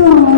Oh.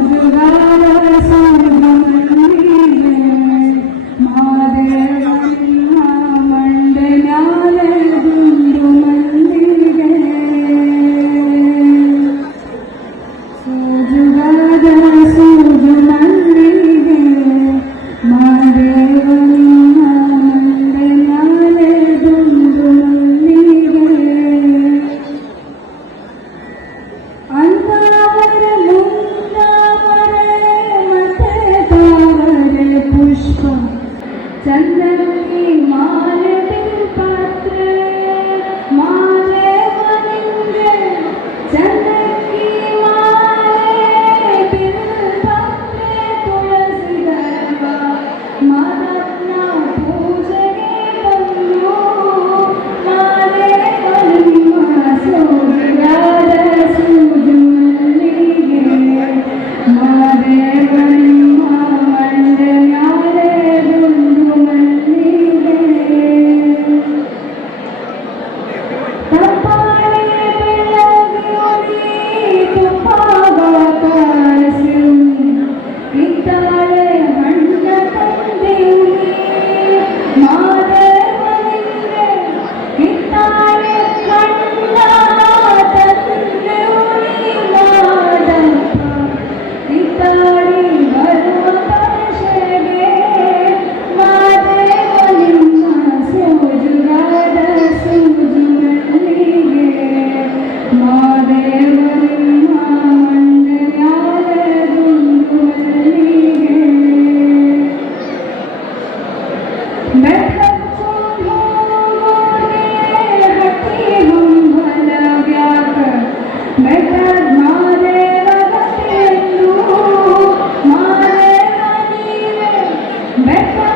चंदन की माल पे Next